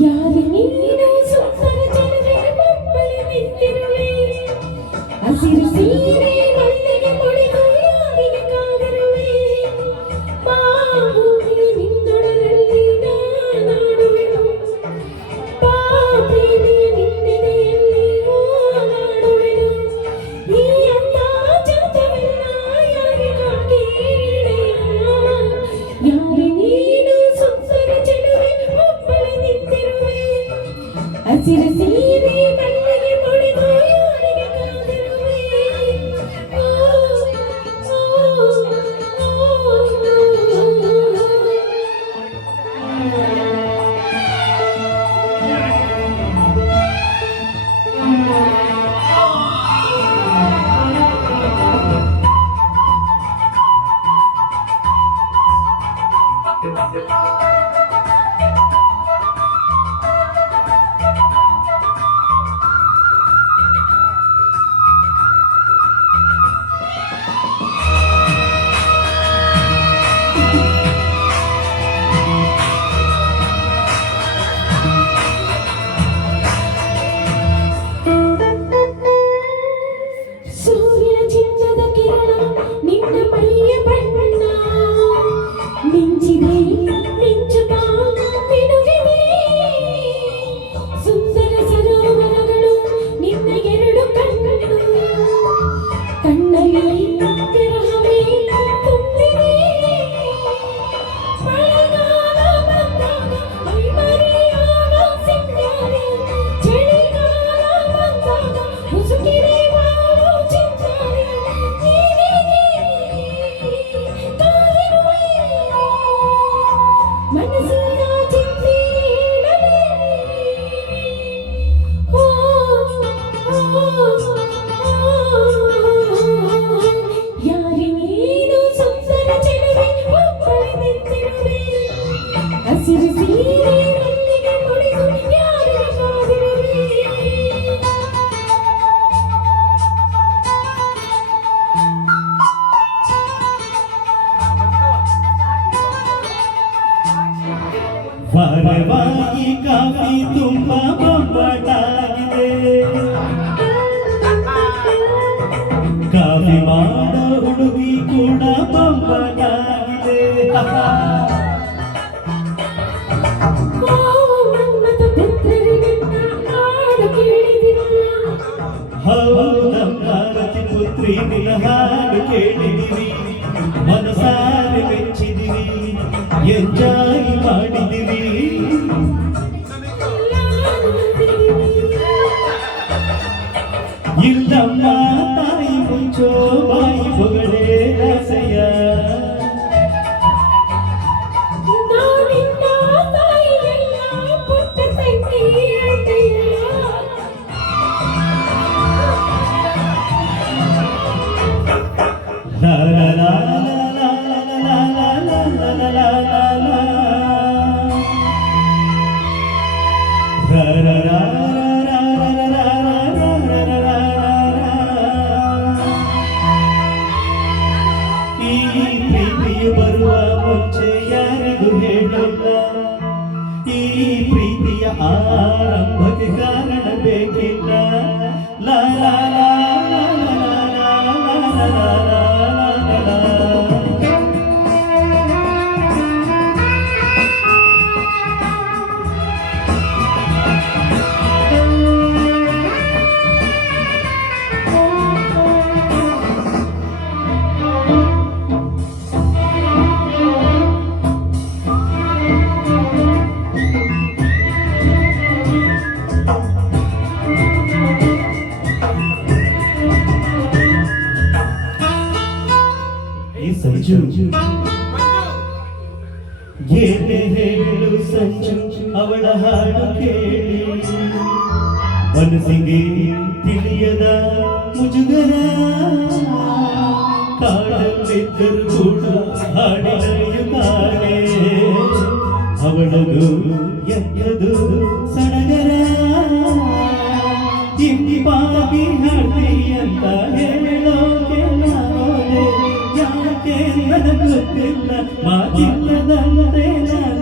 ಯಾರು ನೀನು ಸುಂದರ ಜನರೇ ಮಕ್ಕಳು ನಿಂತಿರುವೆ ಹಸಿರು ಸೀರೆ ಮಲ್ಲಿಗೆ ಮುಡಿದು ಯಾರಿಗೆ ಕಾದಿರುವೆ ಬಾಬುವೆ ನಿನ್ನೊಡಲಲ್ಲಿ ನಾನಾಡುವೆನು ಬಾಬೆನೆ ನಿನ್ನೆದೆಯಲ್ಲಿ ಓಲಾಡುವೆನು ಈ ಅಂದ ಚಂದವೆಲ್ಲ ಯಾರಿಗಾಗಿ ಯಾರು ನೀನು ಸುಂದರ ಜನರೇ ಮಕ್ಕಳು ನಿಂತಿರುವೆ ಹಸಿರು ಸೀರೆ ಮಲ್ಲಿಗೆ ಮುಡಿದು ಯಾರಿಗೆ ಕಾದಿರುವೆ ಸೂರ್ಯ ಚಿನ್ನದ ಕಿರಣ ನಿನ್ನ ಮೈಯ ಬಣ್ಣ ಮಿಂಚಿದೆ ಮಿಂಚುತ್ತ ಮಿನುಗಿದೆ ಸುಂದರ ಸರೋವರಗಳು ನಿನ್ನ ಎರಡು ಕಣ್ಣು ಕಣ್ಣಲ್ಲಿ ವಿರಹವೇ ತುಂಬಿದೆ ಮಳೆಗಾಲ ಬಂದಾಗ ಮೈಮರೆಯಾದ ಸಿಂಗಾರ ಚಳಿಗಾಲ ಬಂದಾಗ ಮುಸುಕಿದೆ ಬಾಳು ಚಿಂತಾರಿ ನೀನಿಗೆ ಕಾದಿರುವೆ ಮನಸ್ಸಿನ ಚಿಂತೆ ಇಡಲೇ ಓ ಯಾರಿ ನೀನು ಸುಂದರ ಚೆಲುವೆ ಒಬ್ಬಳೆ ನಿಂತಿರುವೆ ಹಸಿರು ಸೀರೆ ಮಲ್ಲಿಗೆ ಮುಡಿದು ಯಾರಿಗೆ ಕಾದಿರುವೆ ವಾರವಾಗಿ ಕಾಫಿ ತುಂಬ ಬೊಂಬಾಟಾಗಿದೆ ಕಾಫಿ ಮಾಡ ಹುಡುಗಿ ಕೂಡ ಬೊಂಬಾಟಾಗಿದೆ ಓ ನಮ್ಮದ ಪುತ್ರರಿಗೆನ್ನ ಹಾಡು ಕೇಳಿದಿರಲ್ಲ ಹೌದಮ್ಮ ರತಿ ಪುತ್ರಿ ನಿನ್ನ ಹಾಡು ಕೇಳಿದಿರಿ ಮನಸಾರೆ ಮೆಚ್ಚಿದಿರಿ ಎಂಜಾಯ್ ಮಾಡಿದಿರಿ ಇಲ್ಲಮ್ಮ ತಾಯಿ ಮುಂಚೋ ಬಾಯಿ ಬೊಗಡೆ ರಸಯ ನಾನಿನ್ನ ತಾಯಿಯಲ್ಲ ಪುಟ್ಟ ತಂಗಿ ಅಣ್ಣಯ್ಯ ಲಾ ಲಾ ಲಾ ಲಾ ಲಾ ಲಾ ಲಾ ಲಾ ಲಾ ಲಾ ಲಾ ಲಾ ರಾ ರಾ ರಾ ರಾ ರಾ ರಾ ರಾ ರಾ ರಾ ರಾ ಈ ಪ್ರೀತಿಯು ಬರುವ ಮುಂಚೆ ಯಾರಿಗೂ ಹೇಳಲ್ಲ ಈ ಪ್ರೀತಿಯ ಆರಂಭಕ್ಕೆ ಕಾರಣ ಬೇಕಿಲ್ಲ ಲಾ ಲಾ ಲಾ ಲಾ ಲಾ ಲಾ ಲಾ ಲಾ ಲಾ ಸಂಜು ಏನೇ ಹೇಳು ಸಂಜು ಅವಳ ಹಾಡು ಕೇಳಿ ಮನಸ್ಸಿಗೆ ತಿಳಿಯದ ಮುಜುಗರ ಕಾಡಲ್ಲಿದ್ದರೂ ಕೂಡ ಹಾಡಿನಲ್ಲಿಯುತ್ತಾಳೆ ಅವಳ ಯಾವುದು ಎದ್ದು ಸಡಗರ ಇಂಪಾಗಿ ಹಾಡಿ ಅಂತ ಹೇಳೋಕೆ ನಾವೇ ಯಾಕೆ ನನಗೆ ಗೊತ್ತಿಲ್ಲ ಮಾತಿಲ್ಲದಂತೆ ನಾನು